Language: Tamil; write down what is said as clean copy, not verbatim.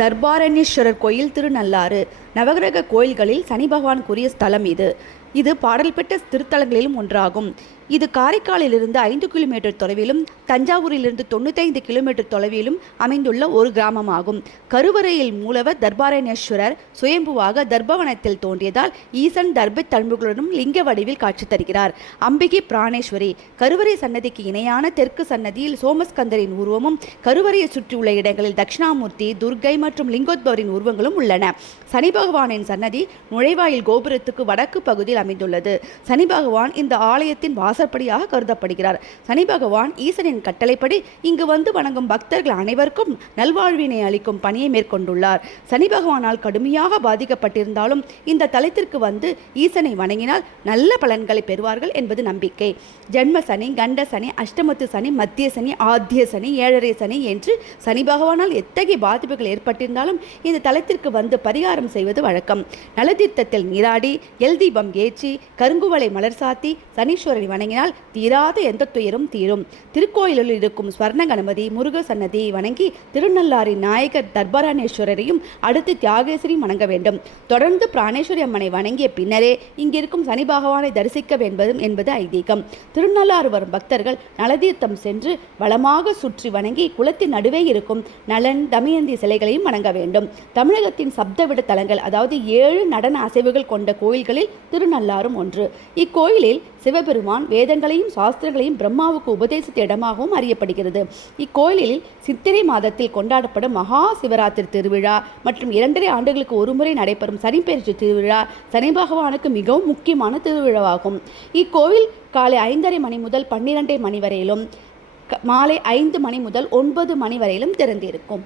தர்பாரண்யேஸ்வரர் கோயில் திருநள்ளாறு நவகிரக கோயில்களில் சனி பகவானுக்குரிய ஸ்தலம் இது பாடல் பெற்ற திருத்தலங்களிலும் ஒன்றாகும். இது காரைக்காலிலிருந்து 5 கிலோமீட்டர் தொலைவிலும் தஞ்சாவூரிலிருந்து 95 கிலோமீட்டர் தொலைவிலும் அமைந்துள்ள ஒரு கிராமமாகும். கருவறையில் மூலவர் தர்பாரண்யேஸ்வரர் சுயம்புவாக தர்பவனத்தில் தோன்றியதால் ஈசன் தர்ப தழும்புகளுடன் லிங்க வடிவில் காட்சி தருகிறார். அம்பிகை பிராணேஸ்வரி கருவறை சன்னதிக்கு இணையான தெற்கு சன்னதியில் சோமஸ்கந்தரின் உருவமும், கருவறையை சுற்றியுள்ள இடங்களில் தட்சிணாமூர்த்தி, துர்க்கை மற்றும் லிங்கோத்பவரின் உருவங்களும் உள்ளன. சனி பகவானின் சன்னதி நுழைவாயில் கோபுரத்துக்கு வடக்கு பகுதியில் அமைந்துள்ளது. சனி பகவான் இந்த ஆலயத்தின் வாசற்படியாக கருதப்படுகிறார். சனி பகவான் ஈசனின் கட்டளைப்படி இங்கு வந்து வணங்கும் பக்தர்கள் அனைவருக்கும் நல்வாழ்வினை அளிக்கும் பணியை மேற்கொண்டுள்ளார். சனி பகவானால் கடுமையாக பாதிக்கப்பட்டிருந்தாலும் இந்த தலத்திற்கு வந்து ஈசனை வணங்கினால் நல்ல பலன்களை பெறுவார்கள் என்பது நம்பிக்கை. ஜென்ம சனி, கண்ட சனி, அஷ்டமத்து சனி, மத்திய சனி, ஆத்திய சனி, ஏழரை சனி என்று சனி பகவானால் எத்தகைய பாதிப்புகள் ஏற்பட்டிருந்தாலும் இந்த தலத்திற்கு வந்து பரிகாரம் செய்வது வழக்கம். நலதீர்த்தத்தில் நீராடி எல் தீபம் ஏற்றி கருங்குவளை மலர் சாத்தி சனீஸ்வரனை வணங்கினால் தீராத எந்த துயரும் தீரும். திருக்கோயிலில் இருக்கும் ஸ்வர்ண கணபதி, முருக சன்னதி வணங்கி திருநள்ளாரின் நாயகர் தர்பாரண்யேஸ்வரரையும் அடுத்து தியாகேஸ்வரி வணங்க வேண்டும். தொடர்ந்து பிராணேஸ்வரி அம்மனை வணங்கிய பின்னரே இங்கிருக்கும் சனி பகவானை தரிசிக்க வேண்டும் என்பது ஐதீகம். திருநள்ளாறு வரும் பக்தர்கள் நலதீர்த்தம் சென்று வளமாக சுற்றி வணங்கி குளத்தின் நடுவே இருக்கும் நலன், தமயந்தி சிலைகளையும் வணங்க வேண்டும். தமிழகத்தின் சப்தவிட தலங்கள், அதாவது 7 நடன அசைவுகள் கொண்ட கோயில்களில் திருநள்ளாறும் ஒன்று. இக்கோயிலில் சிவபெருமான் வேதங்களையும் சாஸ்திரங்களையும் பிரம்மாவுக்கு உபதேசித்த இடமாகவும் அறியப்படுகிறது. இக்கோயிலில் சித்திரை மாதத்தில் கொண்டாடப்படும் மகா சிவராத்திரி திருவிழா மற்றும் 2.5 ஆண்டுகளுக்கு ஒருமுறை நடைபெறும் சனிப்பெயர்ச்சி திருவிழா சனி பகவானுக்கு மிகவும் முக்கியமான திருவிழாவாகும். இக்கோயில் காலை 5:30 மணி முதல் 12 மணி வரையிலும், மாலை 5 மணி முதல் 9 மணி வரையிலும் திறந்திருக்கும்.